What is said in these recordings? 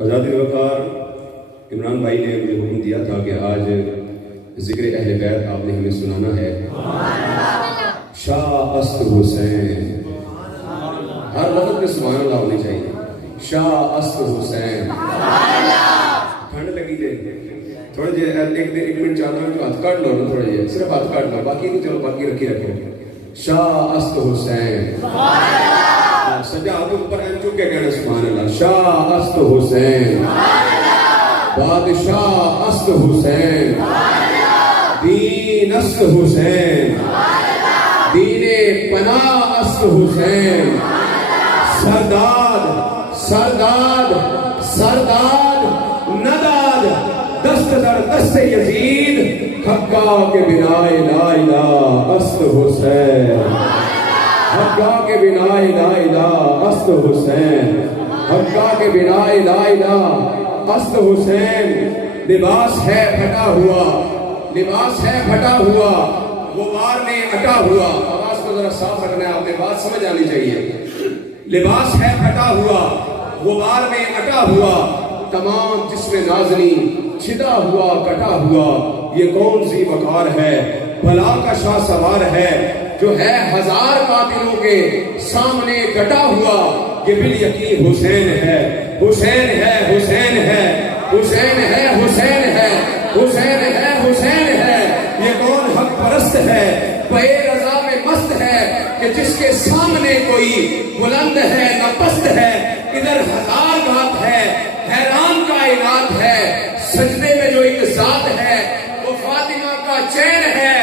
آزاد الوقار عمران بھائی نے مجھے حکم دیا تھا کہ آج ذکر اہل بیت آپ نے ہمیں سنانا ہے. شاہ است حسین، ہر لفظ میں سبحان اللہ ہونی چاہیے. شاہ است حسین. ٹھنڈ لگی دے تھوڑے جی ایک منٹ چاہتا ہوں تو ہاتھ کاٹ لو نا، تھوڑے جی صرف ہاتھ کاٹ لو، باقی تو چلو باقی رکھی رکھو. شاہ است حسین. سجا ہاتھ اوپر این چک کے کہنا سبحان اللہ. شاہ است حسین، بادشاہ است حسین، دین است حسین، دین پناہ است حسین، سرداد سرداد سرداد نداد دست در دست یزید حقا کے بنا لا الہ است حسین، حقا کے بنا لا الہ است حسین، حقا کے بنا لا الہ است حسین. لباس ہے پھٹا ہوا، لباس ہے پھٹا ہوا، غبار میں اٹا ہوا. آواز کو ذرا صاف رکھنا ہے، آپ نے بات سمجھ آنی چاہیے. لباس ہے پھٹا ہوا، غبار میں اٹا ہوا، تمام جسم نازنی چھدا ہوا کٹا ہوا. یہ کون سی وقار ہے، بلا کا شاہ سوار ہے، جو ہے ہزار قاتلوں کے سامنے ڈٹا ہوا. یہ بالیقین حسین ہے، حسین ہے، حسین ہے، حسین ہے، حسین ہے، حسین ہے، حسین ہے. یہ کون حق پرست ہے، بے رضا میں مست ہے، کہ جس کے سامنے کوئی بلند ہے نہ پست ہے. ادھر ہزار گھات ہے، حیران کائنات ہے، سجدے میں جو ایک ذات ہے وہ فاطمہ کا چین ہے،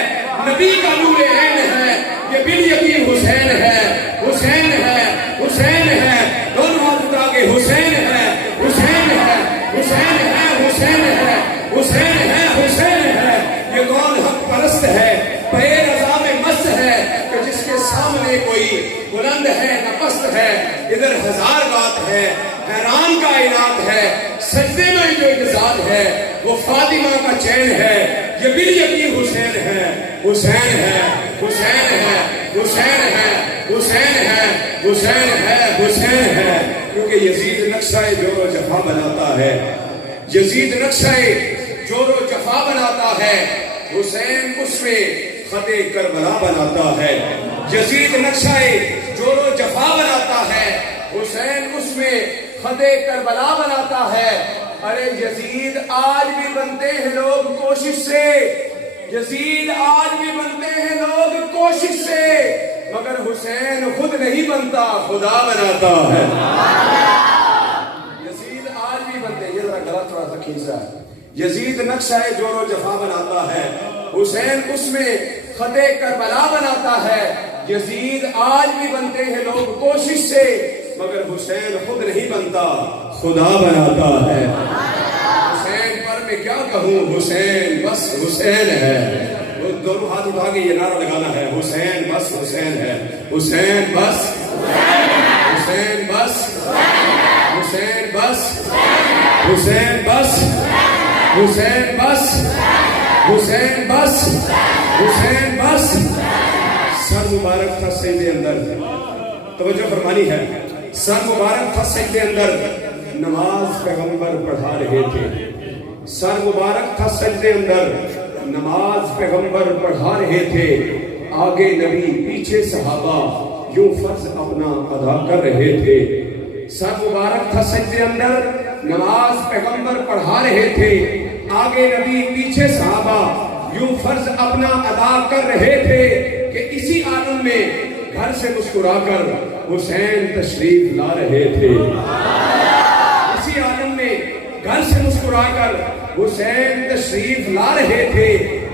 نبی کا نور عین ہے. یہ بالیقین حسین ہے، حسین ہے، حسین ہے. دونوں ہاتھ اٹھا کے حسین ہے، حسین ہے، حسین ہے، حسین ہے، حسین ہے، حسین ہے. یہ کون حق پرست ہے، بے رضا میں مست ہے، کہ جس کے سامنے کوئی بلند ہے نہ پست ہے. ادھر ہزار بات ہے، حیران کائنات ہے، سجدے میں جو ایک ذات ہے وہ فاطمہ کا چین ہے. یہ بالیقین حسین ہے، حسین ہے، حسین ہے، حسین ہے، حسین ہے، حسین ہے، حسین ہے. کیونکہ یزید نقشہ جور و جفا بناتا ہے، یزید نقشہ جور و جفا بناتا ہے، حسین اس میں خط کربلا بناتا ہے. یزید نقشہ جور و جفا بناتا ہے، حسین اس میں خط کربلا بناتا ہے. ارے یزید آج بھی بنتے ہیں لوگ کوشش سے، یزید آج بھی بنتے ہیں لوگ کوشش سے، مگر حسین خود نہیں بنتا، خدا بناتا ہے. یزید آج بھی بنتے ہیں. یہ ذرا گلا تھوڑا سا کھینچا ہے. یزید نقشہ جور و جفا بناتا ہے، حسین اس میں خط کربلا بناتا ہے. یزید آج بھی بنتے ہیں لوگ کوشش سے، مگر حسین خود نہیں بنتا، خدا بناتا ہے. حسین پر میں کیا کہوں، حسین بس حسین ہے. دونوں ہاتھ اٹھا کے یہ نعرہ لگانا ہے، حسین بس حسین ہے، حسین بس حسین بس حسین بس حسین بس حسین بس حسین بس حسین بس. سر مبارک تھا سجدے اندر، توجہ فرمانی ہے. سر مبارک تھا سجدے اندر، نماز پیغمبر پڑھا رہے تھے. سر مبارک تھا سجدے اندر، نماز پیغمبر پڑھا رہے تھے. آگے نبی پیچھے صحابہ یوں فرض اپنا ادا کر رہے تھے. سر مبارک تھا سجدے اندر، نماز پیغمبر پڑھا رہے تھے. آگے نبی پیچھے صحابہ یوں فرض اپنا ادا کر رہے تھے کہ اسی عالم میں گھر سے مسکرا کر حسین تشریف لا رہے تھے. اسی عالم میں گھر سے مسکرا کر حسین تشریف لا رہے تھے.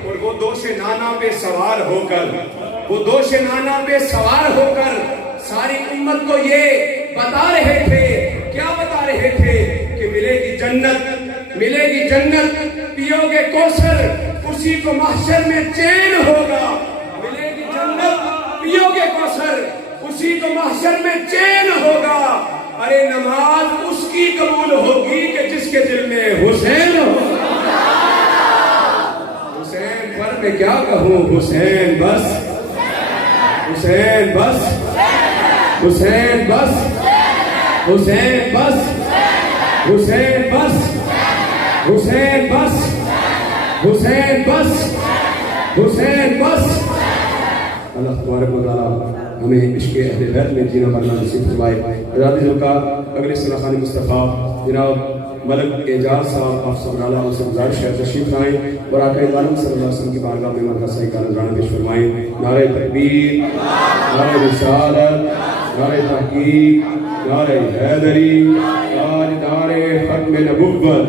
اور وہ دوش نانا پہ سوار ہو کر، وہ دوش نانا پہ سوار ہو کر ساری امت کو یہ بتا رہے تھے. کیا بتا رہے تھے؟ کہ ملے گی جنت، ملے گی جنت، پیو گے کوثر، اسی کو محشر میں چین ہوگا. ملے گی جنت، پیو گے کوثر، اسی کو محشر میں چین ہوگا. ارے نماز اس کی قبول ہوگی کہ جس کے دل میں حسین ہو. حسین پر میں کیا کہوں، حسین بس حسین بس حسین بس حسین بس حسین بس، حسین بس، حسین بس، حسین بس۔ اللہ تبارک و تعالیٰ ہمیں عشق اہل بیت میں جینا مرنا نصیب فرمائے۔ حضرات ذوالفقار اگلے صلی اللہ علیہ مصطفیٰ جناب ملک اعجاز صاحب آپ سب نالا سے گزارش ہے تشریف لائیں اور آقا عالم صلی اللہ علیہ وسلم کی بارگاہ میں مدح صحیح کا نذرانہ پیش فرمائیں۔ نعرہ تکبیر، نعرہ رسالت، نعرہ تحقیق، نعرہ حیدری، نعرہ ختم نبوت۔